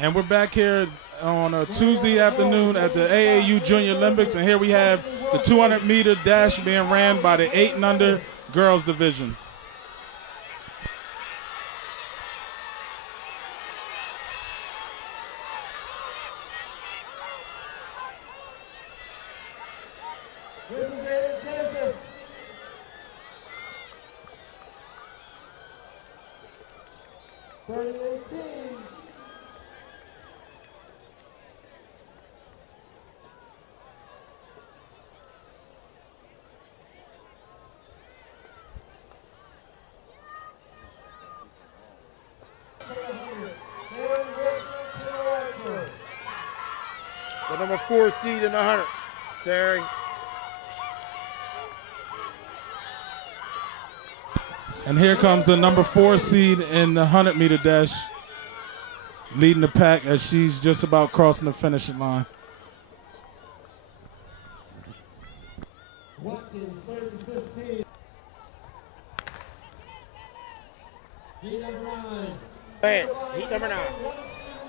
And we're back here on a Tuesday afternoon at the AAU Junior Olympics, and here we have the 200-meter dash being ran by the 8 and under girls division. The number 4 seed in the 100, Terry. And here comes the number 4 seed in the 100-meter dash, leading the pack as she's just about crossing the finishing line. Heat number 9. Heat number 9.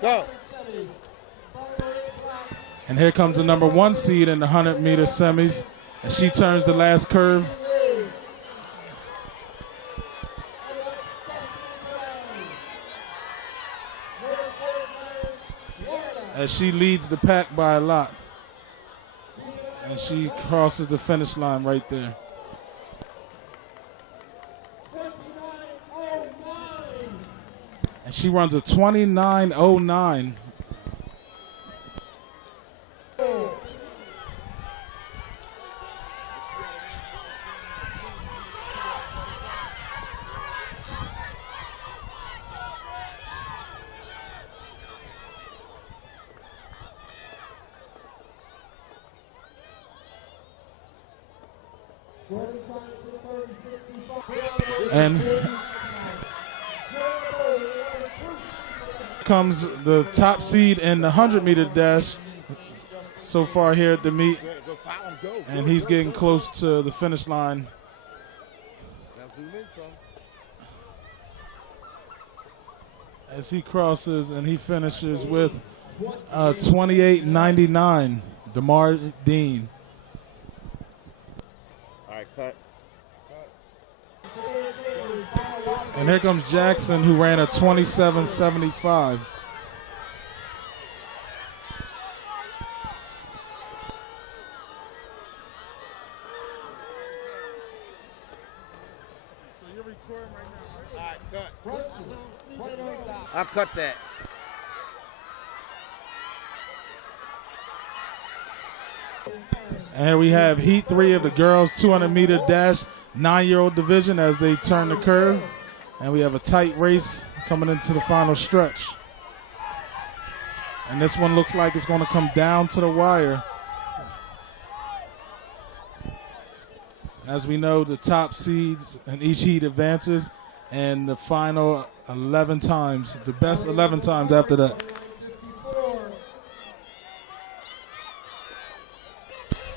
Go. And here comes the number 1 seed in the 100-meter semis, and she turns the last curve. As she leads the pack by a lot. And she crosses the finish line right there. And she runs a 29:09. And comes the top seed in the 100-meter dash so far here at the meet, and he's getting close to the finish line. As he crosses and he finishes with 28:99, DeMar Dean. All right, cut. And here comes Jackson, who ran a 27:75. So you're recording right now, right? All right, cut. I'll cut that. And here we have Heat 3 of the girls 200-meter dash 9-year-old division as they turn the curve. And we have a tight race coming into the final stretch. And this one looks like it's going to come down to the wire. As we know, the top seeds in each heat advances, and the final 11 times, the best 11 times after that.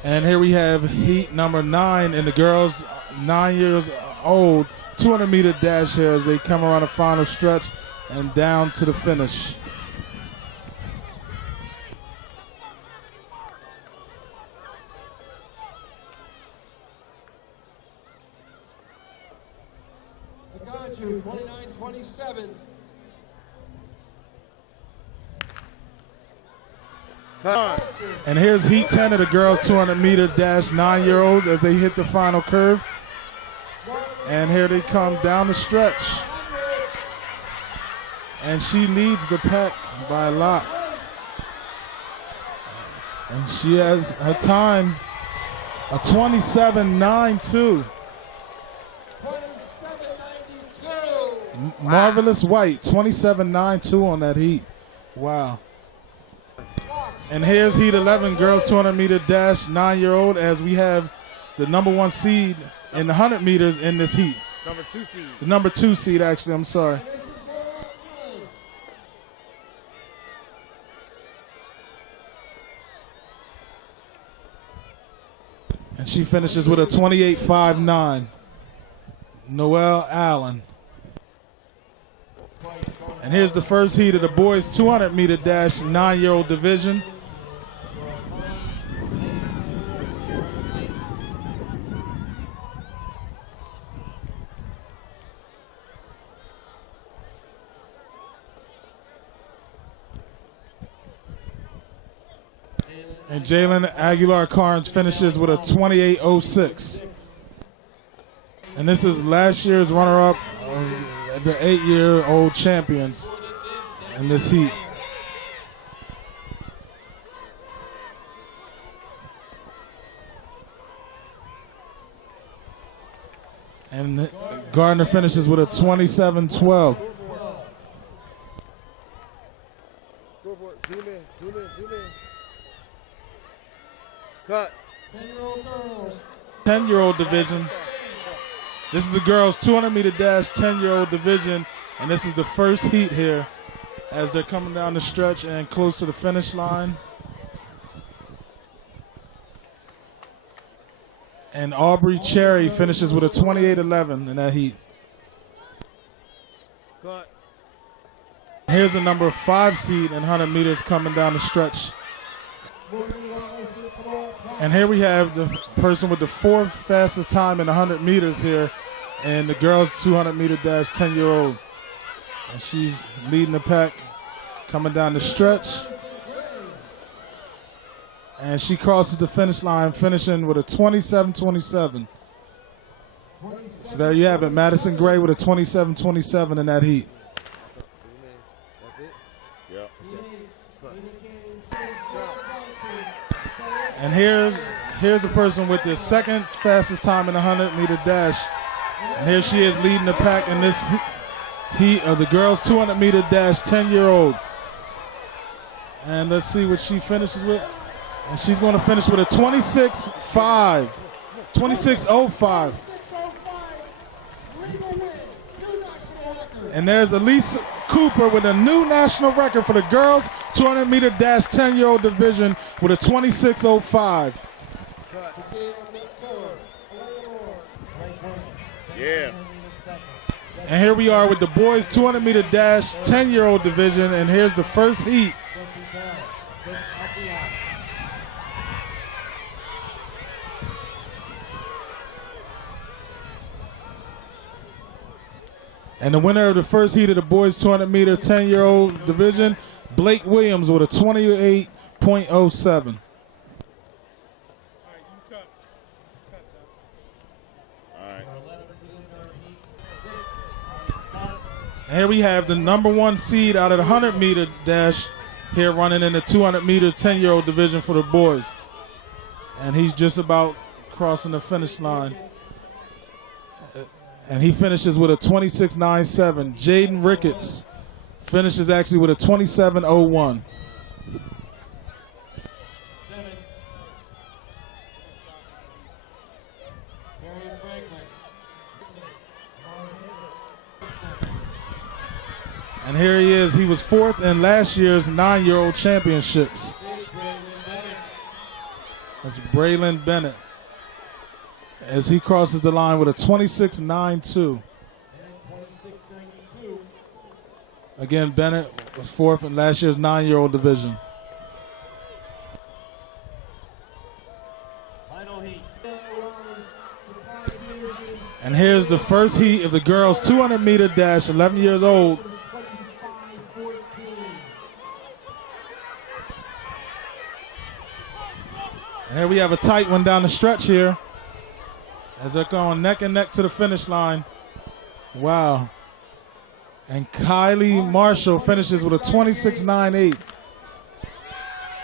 And here we have heat number 9 in the girls 9 years old 200-meter dash here as they come around the final stretch and down to the finish. I got you, 29:27. And here's heat 10 of the girls 200-meter dash 9-year-olds as they hit the final curve. And here they come down the stretch. And she leads the pack by a lot. And she has her time, a 27:92. Marvelous White, 27:92 on that heat. Wow. And here's heat 11, girls 200-meter dash 9-year-old, as we have the number 1 seed in the 100 meters in this heat. Number 2 seed. The number 2 seed, actually, I'm sorry. And she finishes with a 28:59. Noelle Allen. And here's the first heat of the boys 200-meter dash 9-year-old division. And Jalen Aguilar-Carnes finishes with a 28.06. And this is last year's runner-up of the 8-year-old champions in this heat. And Gardner finishes with a 27.12. Scoreboard. Zoom in. Cut. 10-year-old division. This is the girls 200-meter dash 10-year-old division, and this is the first heat here as they're coming down the stretch and close to the finish line. And Aubrey Cherry finishes with a 28.11 in that heat. Cut. Here's the number 5 seed in 100 meters coming down the stretch. And here we have the person with the 4th fastest time in 100 meters here, and the girls 200-meter dash 10-year-old. And she's leading the pack coming down the stretch. And she crosses the finish line, finishing with a 27.27. So there you have it, Madison Gray with a 27.27 in that heat. That's it? Yep. And here's the person with the 2nd fastest time in the 100-meter dash. And here she is leading the pack in this heat of the girls 200-meter dash 10-year-old. And let's see what she finishes with. And she's going to finish with a 26.5. 26.05. And there's Elise Cooper with a new national record for the girls 200-meter dash 10-year-old division with a 26.05. Yeah. And here we are with the boys 200-meter dash 10-year-old division, and here's the first heat. And the winner of the first heat of the boys 200-meter 10-year-old division, Blake Williams with a 28.07. And here we have the number 1 seed out of the 100-meter dash here running in the 200-meter 10-year-old division for the boys. And he's just about crossing the finish line. And he finishes with a 26.97. Jaden Ricketts finishes actually with a 27.01. And here he is. He was 4th in last year's 9-year-old championships. That's Braylon Bennett, as he crosses the line with a 26.92. Again, Bennett was 4th in last year's 9-year-old division. And here's the first heat of the girls 200-meter dash, 11 years old. And here we have a tight one down the stretch here, as they're going neck and neck to the finish line. Wow. And Kylie Marshall finishes with a 26.98.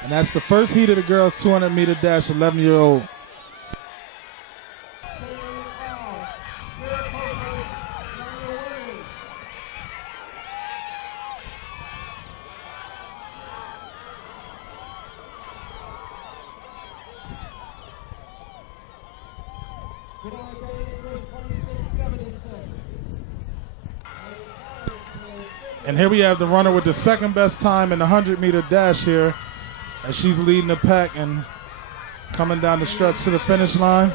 And that's the first heat of the girls 200-meter dash, 11-year-old. And here we have the runner with the 2nd best time in the 100-meter dash here, as she's leading the pack and coming down the stretch to the finish line.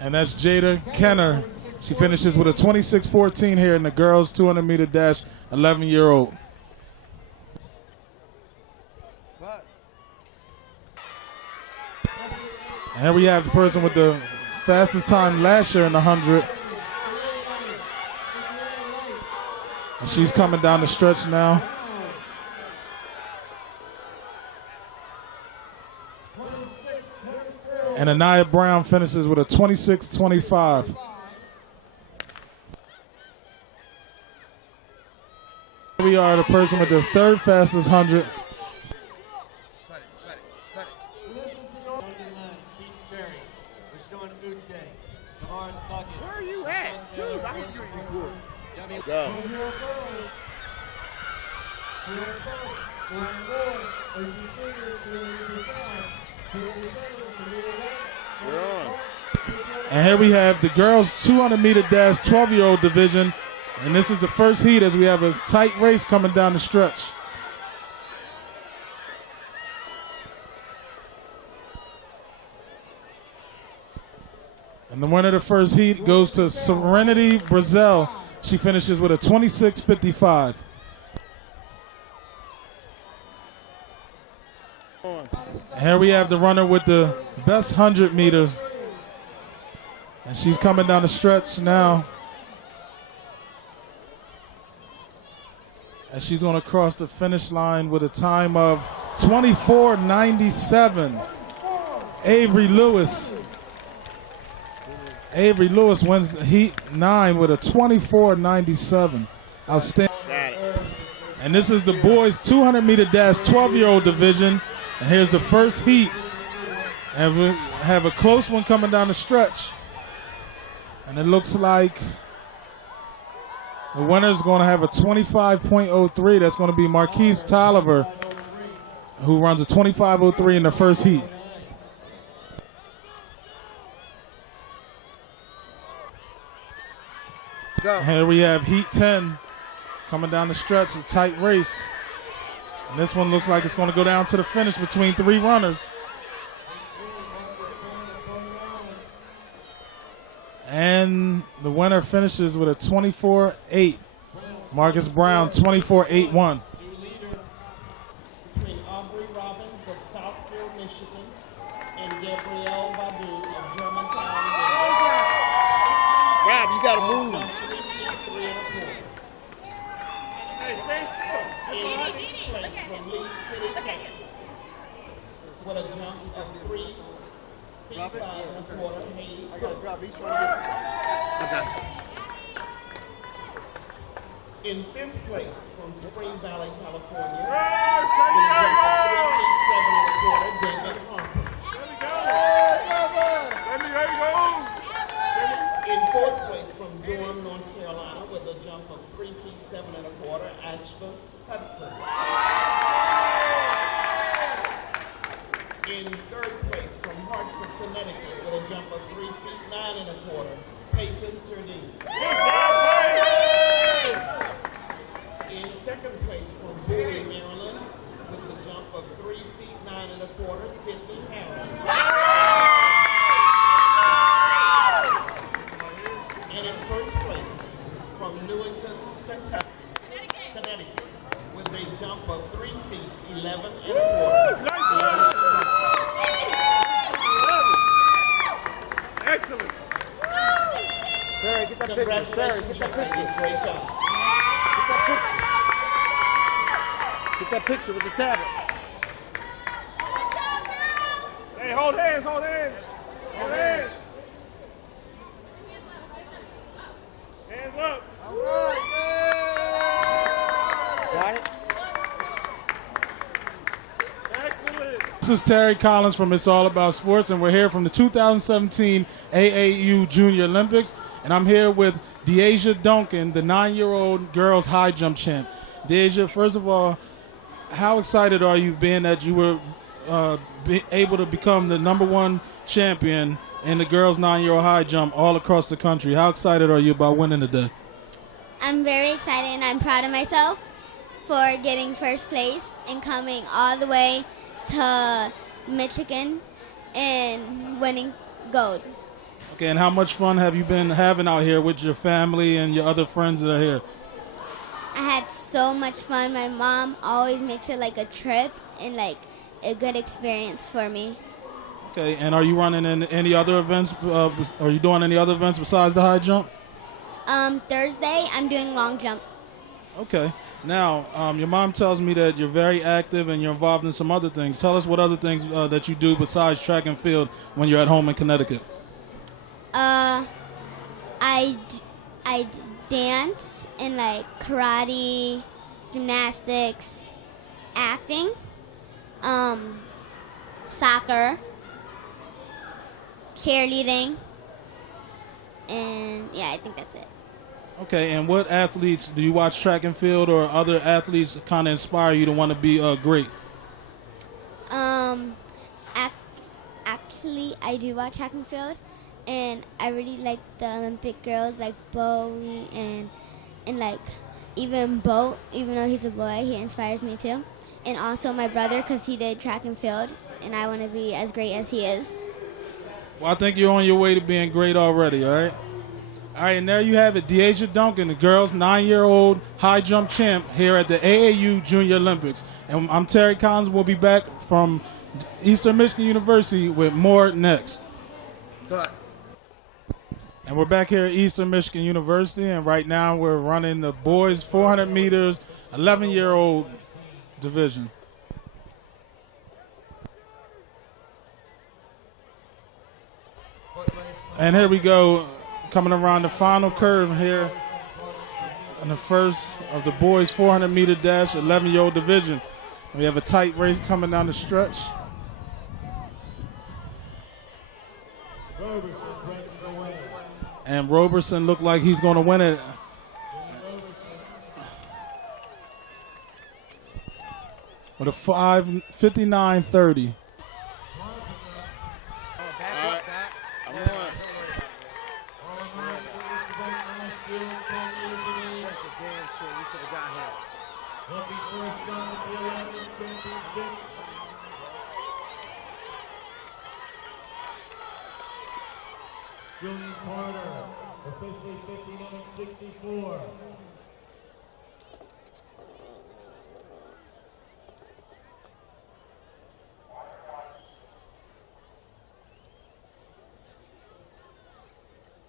And that's Jada Kenner. She finishes with a 26-14 here in the girls 200-meter dash, 11-year-old. And here we have the person with the fastest time last year in the 100. And she's coming down the stretch now. And Anaya Brown finishes with a 26-25. Here we are, the person with the third fastest 100. Where are you at? Dude, I hope you're recording. Go. We're on. And here we have the girls 200-meter dash 12-year-old division. And this is the first heat as we have a tight race coming down the stretch. And the winner of the first heat goes to Serenity Brazil. She finishes with a 26-55. Here we have the runner with the best 100 meters. And she's coming down the stretch now. And she's going to cross the finish line with a time of 24:97. Avery Lewis. Avery Lewis wins the heat 9 with a 24:97. Outstanding. And this is the boys 200-meter dash 12-year-old division. And here's the first heat. And we have a close one coming down the stretch. And it looks like the winner is going to have a 25.03. That's going to be Marquise Tolliver, who runs a 25.03 in the first heat. Go. Here we have heat 10 coming down the stretch, a tight race. And this one looks like it's going to go down to the finish between 3 runners. And the winner finishes with a 24.8. Marcus Brown, 24.81. Between Aubrey Robbins of Southfield, Michigan, and Gabrielle Badu of Germantown. Rob, you gotta move. From Leeds City, Texas, with a jump of 3 feet 5 1/4 feet. I gotta drop each one. I got you. In 5th place from Spring Valley, California, with a jump of 3 feet 7 1/4, David Harper. In 4th place from Durham, North Carolina, with a jump of 3 feet 7 1/4, Ashton Hudson. In 3rd place from Hartford, Connecticut, with a jump of 3 feet 9 1/4, Peyton Sardine. In 2nd place from Bowie, Maryland, with a jump of 3 feet 9 1/4, Sydney Harris. And in 1st place from Newington, Kentucky, Connecticut, with a jump of 3 feet 11 1/4. Excellent. Terry, get that picture. Terry, get Congratulations, that picture. ladies. Great job. Get that picture. Get that picture with the tablet. Hey, hold hands, hold hands. Hold hands. Hands up. All right, yeah. Got it? Excellent. This is Terry Collins from It's All About Sports, and we're here from the 2017 AAU Junior Olympics. And I'm here with Deasia Duncan, the 9-year-old girls high jump champ. Deasia, first of all, how excited are you being that you were able to become the #1 champion in the girls 9-year-old high jump all across the country? How excited are you about winning today? I'm very excited and I'm proud of myself for getting first place and coming all the way to Michigan and winning gold. Okay, and how much fun have you been having out here with your family and your other friends that are here? I had so much fun. My mom always makes it like a trip and like a good experience for me. Okay, and are you running in any other events? Are you doing any other events besides the high jump? Thursday, I'm doing long jump. Okay. Now, your mom tells me that you're very active and you're involved in some other things. Tell us what other things that you do besides track and field when you're at home in Connecticut. I dance and like karate, gymnastics, acting, soccer, cheerleading, and yeah, I think that's it. Okay, and what athletes do you watch track and field or other athletes kind of inspire you to want to be great? Actually, I do watch track and field, and I really like the Olympic girls like Bowie and like even Bo, even though he's a boy, he inspires me too. And also my brother, because he did track and field, and I want to be as great as he is. Well, I think you're on your way to being great already, all right? All right, and there you have it, Deasia Duncan, the girls' 9-year-old high jump champ here at the AAU Junior Olympics. And I'm Terry Collins. We'll be back from Eastern Michigan University with more next. Cut. And we're back here at Eastern Michigan University, and right now we're running the boys 400 meters, 11-year-old division. And here we go, coming around the final curve here in the first of the boys 400 meter dash 11-year-old division. We have a tight race coming down the stretch. And Roberson looked like he's going to win it. With a 5:59.30. Julian Carter, officially 59-64.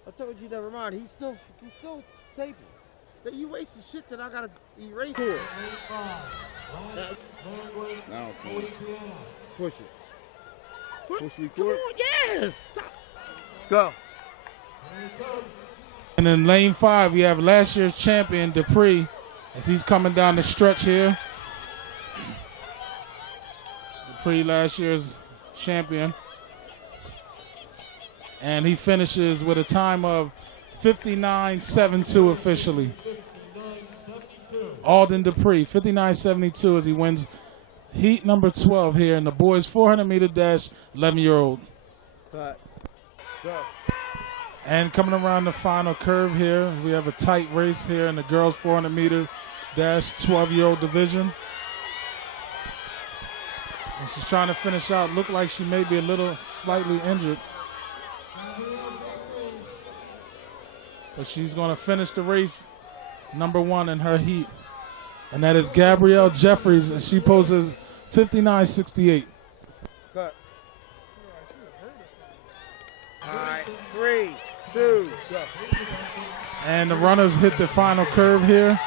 I told you never mind. He's still taping. That you wasted shit that I gotta erase for. Now, Push it. Push record. Come on, yes. Stop. Go. And in lane 5, we have last year's champion, Dupree, as he's coming down the stretch here. Dupree, last year's champion. And he finishes with a time of 59.72 officially. Alden Dupree, 59.72 as he wins heat number 12 here in the boys 400 meter dash 11-year-old. Cut. Go. And coming around the final curve here, we have a tight race here in the girls 400 meter dash 12-year-old division. And she's trying to finish out. Look like she may be a little slightly injured. But she's going to finish the race number 1 in her heat. And that is Gabrielle Jeffries, and she poses 59.68. Cut. All right, 3, 2, go. And the runners hit the final curve here.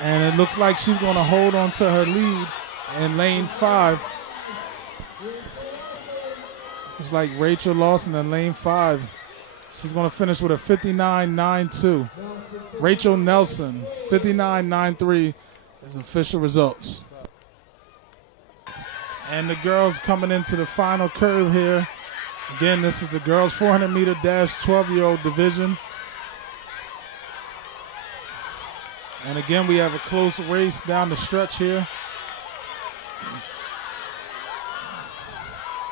And it looks like she's going to hold on to her lead in lane 5. It's like Rachel Lawson in lane 5. She's going to finish with a 59.92. Rachel Nelson, 59.93 is official results. And the girls coming into the final curve here. Again, this is the girls 400 meter dash 12-year-old division. And again, we have a close race down the stretch here.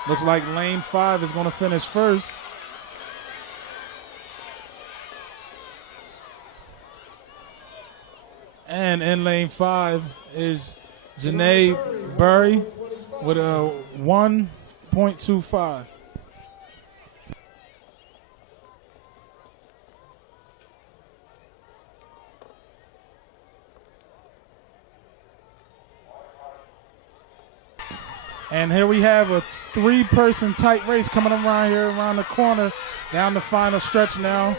Looks like lane 5 is going to finish first. And in lane 5 is Janae Burry, with a 1.25. And here we have a three-person tight race coming around here around the corner, down the final stretch now.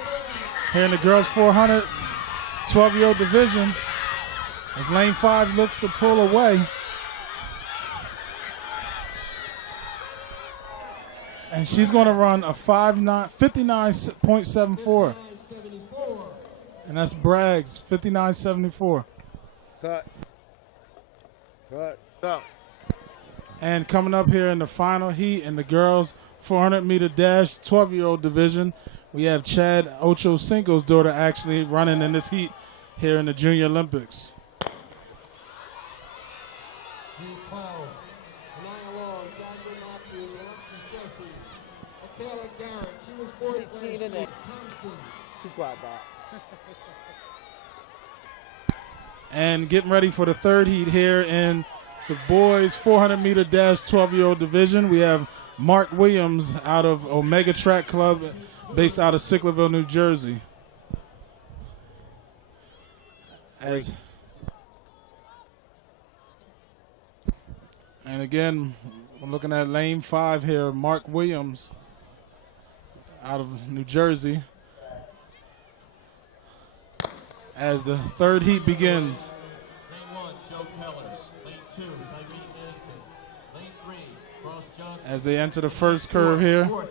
Here in the girls 400, 12-year-old division, as lane 5 looks to pull away. And she's going to run a 59.74. And that's Bragg's 59.74. Cut. Stop. And coming up here in the final heat in the girls 400-meter dash 12-year-old division, we have Chad Ochocinco's daughter actually running in this heat here in the Junior Olympics. And getting ready for the third heat here in the boys 400-meter dash 12-year-old division, we have Mark Williams out of Omega Track Club based out of Sicklerville, New Jersey. And again, we're looking at lane 5 here, Mark Williams out of New Jersey, as the third heat begins. As they enter the first curve here. The 11-year-old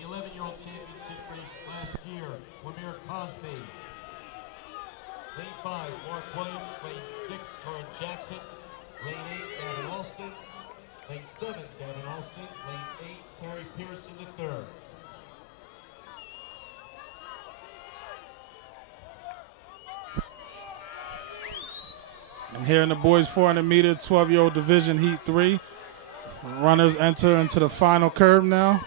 championship race last year, Wamir Cosby. Lane 5, Mark Williams. Lane 6, Torrin Jackson. Lane 8, Gavin Alston. Lane 7, Gavin Alston. Lane 8, Terry Pearson III. And here in the boys 400-meter 12-year-old division heat 3. Runners enter into the final curve now.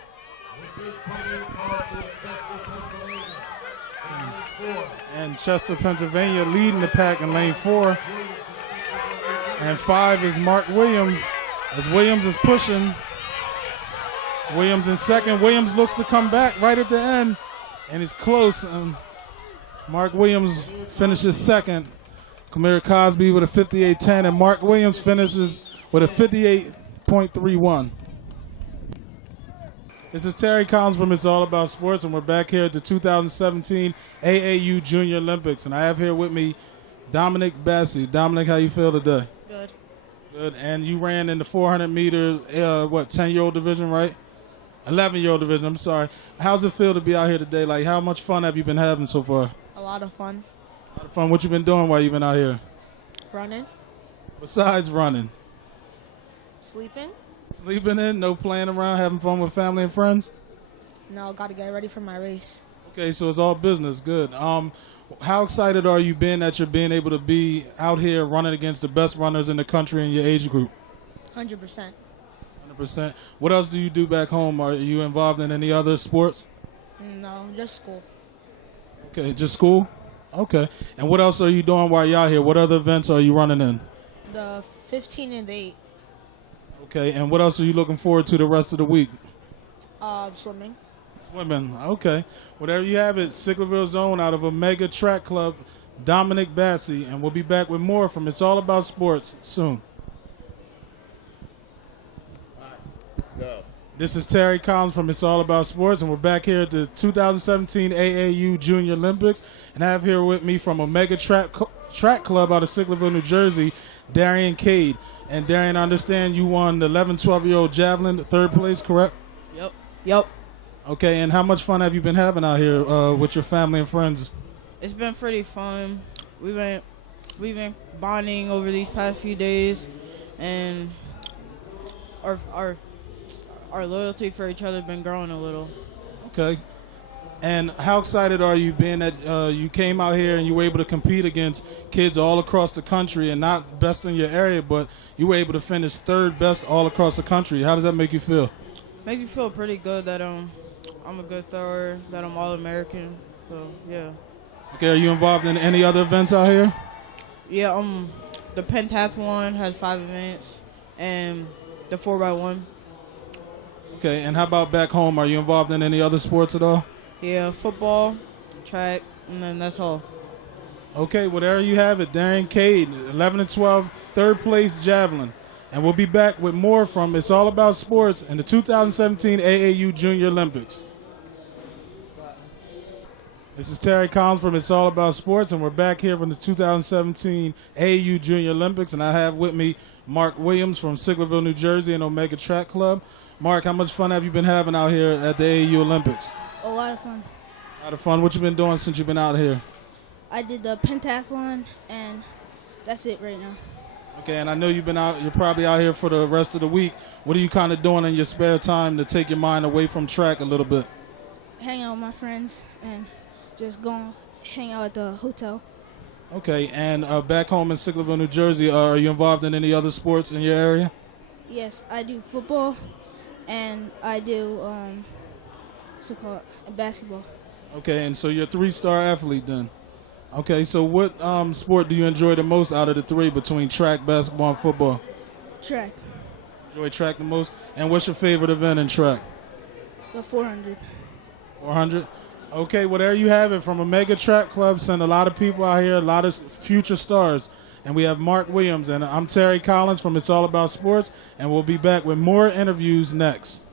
And Chester, Pennsylvania leading the pack in lane 4. And 5 is Mark Williams, as Williams is pushing. Williams in second. Williams looks to come back right at the end, and he's close. Mark Williams finishes second. Kamira Cosby with a 58.10, and Mark Williams finishes with a 58.31. This is Terry Collins from It's All About Sports, and we're back here at the 2017 AAU Junior Olympics. And I have here with me Dominic Bassi. Dominic, how you feel today? Good. Good. And you ran in the 400-meter, 10-year-old division, right? 11-year-old division, I'm sorry. How's it feel to be out here today? Like, how much fun have you been having so far? A lot of fun. A lot of fun. What you been doing while you've been out here? Running. Besides running? Sleeping. Sleeping in, no playing around, having fun with family and friends? No, got to get ready for my race. Okay, so it's all business. Good. How excited are you being that you're being able to be out here running against the best runners in the country in your age group? 100%. 100%. What else do you do back home? Are you involved in any other sports? No, just school. Okay, just school? Okay. And what else are you doing while you're out here? What other events are you running in? The 15 and the 8. Okay, and what else are you looking forward to the rest of the week? Swimming. Swimming, okay. Whatever you have it, Sicklerville Zone out of Omega Track Club, Dominic Bassi, and we'll be back with more from It's All About Sports soon. Go. This is Terry Collins from It's All About Sports, and we're back here at the 2017 AAU Junior Olympics, and I have here with me from Omega Track Club out of Sicklerville, New Jersey, Darian Cade. And Darian, I understand you won the 11, 12-year-old javelin, third place, correct? Yep. Okay, and how much fun have you been having out here with your family and friends? It's been pretty fun. We've been bonding over these past few days, and our loyalty for each other has been growing a little. Okay. And how excited are you being that you came out here and you were able to compete against kids all across the country, and not best in your area, but you were able to finish third best all across the country? How does that make you feel? Makes me feel pretty good that I'm a good thrower, that I'm All-American. So yeah. Okay. Are you involved in any other events out here? Yeah. The pentathlon has 5 events, and the 4x1. Okay, and how about back home? Are you involved in any other sports at all? Yeah, football, track, and then that's all. Okay, well, there you have it. Darian Cade, 11 and 12, third place javelin. And we'll be back with more from It's All About Sports in the 2017 AAU Junior Olympics. This is Terry Collins from It's All About Sports, and we're back here from the 2017 AAU Junior Olympics. And I have with me Mark Williams from Sicklerville, New Jersey, and Omega Track Club. Mark, how much fun have you been having out here at the AAU Olympics? A lot of fun. A lot of fun. What you been doing since you've been out here? I did the pentathlon, and that's it right now. Okay, and I know you've been out. You're probably out here for the rest of the week. What are you kind of doing in your spare time to take your mind away from track a little bit? Hang out with my friends and just go hang out at the hotel. Okay, and back home in Sicklerville, New Jersey, are you involved in any other sports in your area? Yes, I do football, and I do what's it called, basketball. Okay, and so you're a three-star athlete then. Okay, so what sport do you enjoy the most out of the three between track, basketball, and football? Track. Enjoy track the most? And what's your favorite event in track? The 400. 400? Okay, well, there you have it from Omega Track Club. Send a lot of people out here, a lot of future stars. And we have Mark Williams, and I'm Terry Collins from It's All About Sports, and we'll be back with more interviews next.